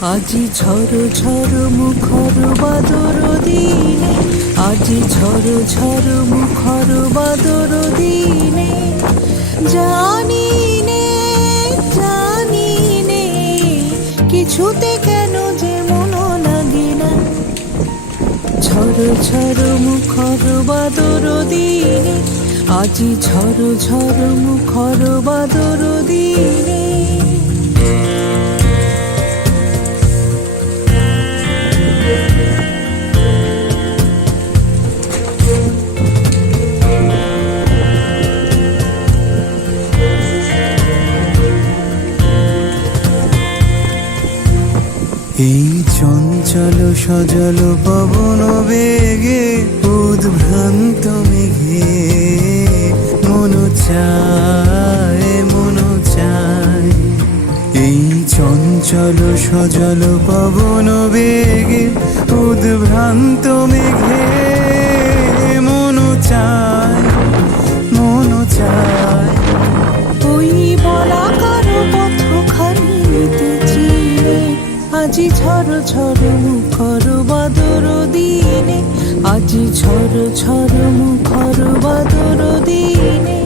আজি ঝড় ঝড় মুখর বাদর দিনে, আজি ঝড় ঝড় মুখর বাদর দিনে, জানি নে জানি নে কিছুতে কেন যে মন লাগে না। ঝড় ঝড় মুখর বাদর দিনে, আজি ঝড় ঝড় মুখর বাদর দিনে। এই চঞ্চল সজল পবন বেগে উদ্ভ্রান্ত মেঘে মন চায় মন চায়। এই চঞ্চল সজল পবন বেগে উদ্ভ্রান্ত মেঘে মন চায় মন চায়। ওই বলাকার পথখানিতে চিনে, আজি ঝড় ঝড় মুখর বাদর দিনে, আজি ঝড় ঝড় মুখর বাদর দিনে।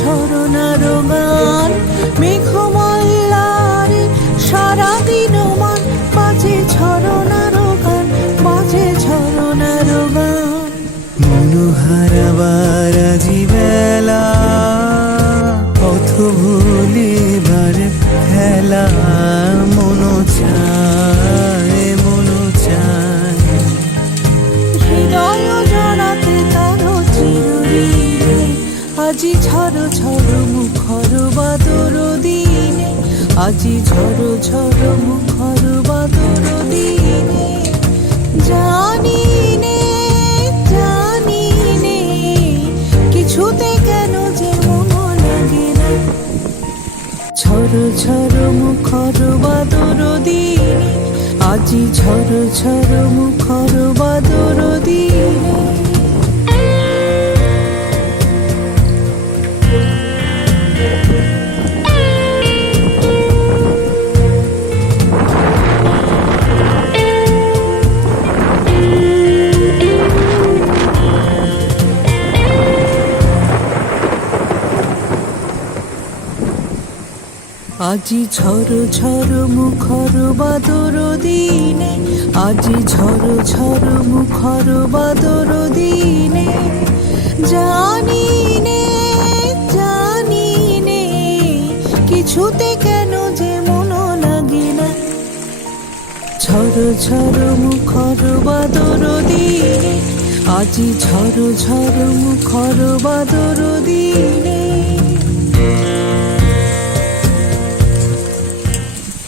ঝরনার গান মেঘমল্লারে সারাদিন মান বাজে, ঝরনার গান বাজে, ঝরনার গান। মনোহারাবার আজি বেলা পথ ভুলিবার খেলা মন চায় মন চায়। হৃদয় জড়াতে তার চিরদিনে, আজি ঝড় ঝড় মুখর বাদর দিনে, আজি ঝড় ঝড় মুখর বাদর দিনে। জানি নে কিছুতে কেন যে মন লাগে না। ঝড় ঝড় মুখর বাদর দিনে, আজি ঝড় ঝড় মুখর বাদর দিনে। আজি ঝড় ঝড় মুখর বাদর দিনে, আজি ঝড় ঝড় মুখর বাদর দিনে। জানি নে কিছুতে কেন যে মন লাগে না। ঝড় ঝড় মুখর বাদর দিনে, আজি ঝড় ঝড় মুখর বাদর দিনে।